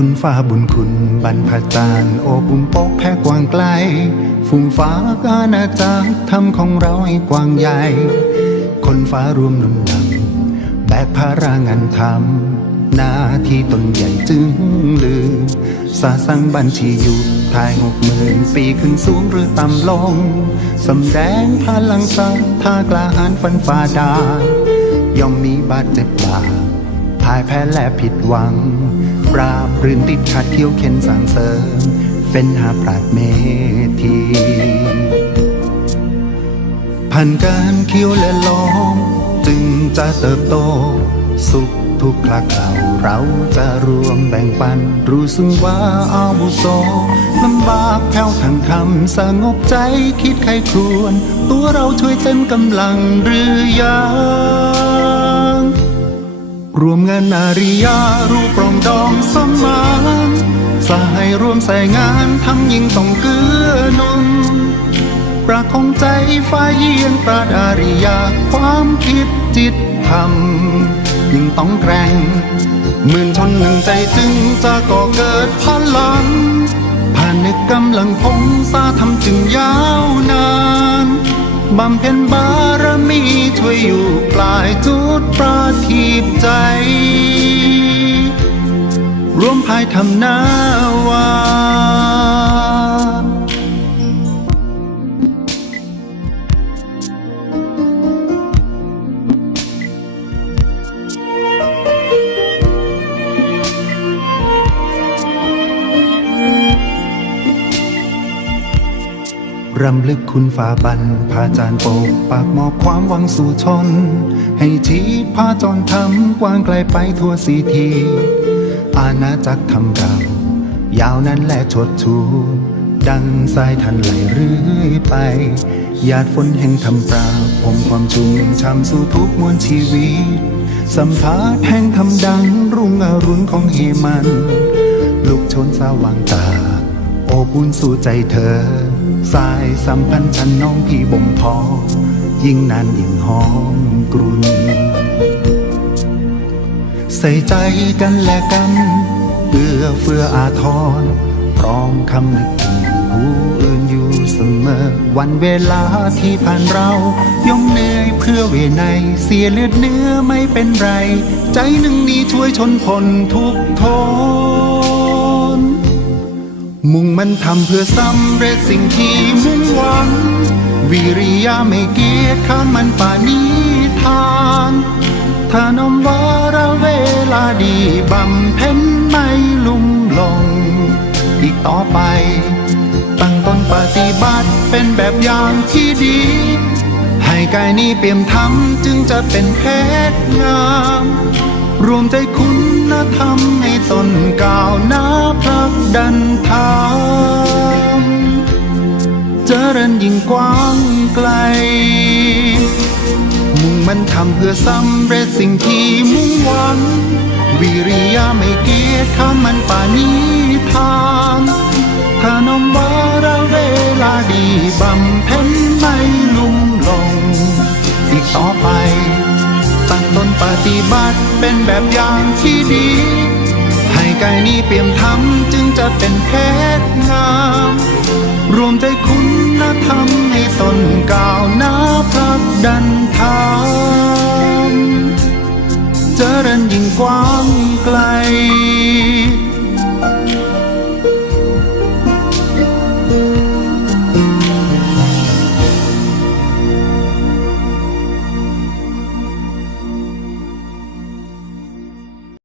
คุณฟ้าบุญคุณบรรพจารย์โอบุมโปกแผ่กว้างไกลฝุ่งฟ้ากาณาจักรทำของเราให้กว้างใหญ่ คนฟ้ารวมนุนนำแบกภาระงานทำหน้าที่ตนใหญ่จึงลือ สาสังบัญชีอยู่ทายหกหมื่นปีขึ้นสูงหรือต่ำลงสำแดงพลังสัทธากล้าหาญฟันฝ่าดาย่อมมีบาดเจ็บบาดพ่ายแพ้และผิดหวัง ปราบรื่นติดขัดเที่ยวเข็นสางเสริมเฟ้นหาปราดเมธีผ่านการเคี้ยวและล้องจึงจะเติบโต สุขทุกข์คลาเราเราจะรวมแบ่งปัน รู้สึกว่าอาวุโสลำบากแผ่วทางธรรมสงบใจคิดใครครวน ตัวเราช่วยเต็มกำลังหรือยัง รวมงินอาริยารูปรองดองสมานสหายรวมใส่งานทำยิ่งต้องเกื้อหนุนประคองใจฝ่ายเยียงปราดอาริยาความคิดจิตธรรมยิ่งต้องแกร่งหมื่นชนหนึ่งใจจึงจะก่อเกิดพลังผ่านนึกกำลังพงสาทำจึงยาวนานบำเพ็ญบารมีช่วยอยู่ปลายจุดประทีปใจ ทำหน้าวารำลึกคุณฝ่าบันพาจานโปกปากมอบความหวังสู่ชน ให้ชีพาจรทำกว้างไกลไปทั่วสีที อาณาจักรทำเรา ยาวนั้นและชดชูดังสายทันไหลเรื่อยไปหยาดฝนแห่งธรรมปราบผมความชุ่มช่ำสู่ทุกมวลชีวิต สัมภาษณ์แห่งคำดังรุ่งอรุณของเฮมันลุกชนสว่างตาโอบุญสู่ใจเธอ สายสัมพันธ์ฉันน้องพี่บ่มเพอ ยิ่งนานยิ่งหอมกรุ่น ใส่ใจกันและกันเอื้อเฟื้ออาทร พร้อมคำนึกถึงผู้อื่นอยู่เสมอ วันเวลาที่ผ่านเราย่อมเหนื่อยเพื่อเวไนยเสียเลือดเนื้อไม่เป็นไร ใจหนึ่งนี้ช่วยชนพลทุกทน มุ่งมันทำเพื่อสำเร็จสิ่งที่มุ่งหวัง วิริยะไม่เกียจข้ามมันป่านิทาน ถนมวาระเวลาดีบำเพ็ญไม่ลุ่มหลง อีกต่อไป ตั้งตนปฏิบัติเป็นแบบอย่างที่ดี ให้กายนี้เปี่ยมธรรมจึงจะเป็นเพชรงาม รวมใจคุณธรรมให้ตนก้าวหน้าพลักดันทางเจริญยิ่งกว้างไกล มันทำเพื่อสำเร็จสิ่งที่มุ่งหวัง วิริยะไม่เกียจค้ามันป่านิทานพระนมวาระเวลาดีบำเพ็ญไม่ลุ่มลง อีกต่อไป ตั้งตนปฏิบัติเป็นแบบอย่างที่ดี ให้กายนี้เปี่ยมธรรมจึงจะเป็นเพชรงาม รวมใจคุณธรรมให้ตนก้าวหน้าพรักดันทาง เจริญยิ่งกว้างไกล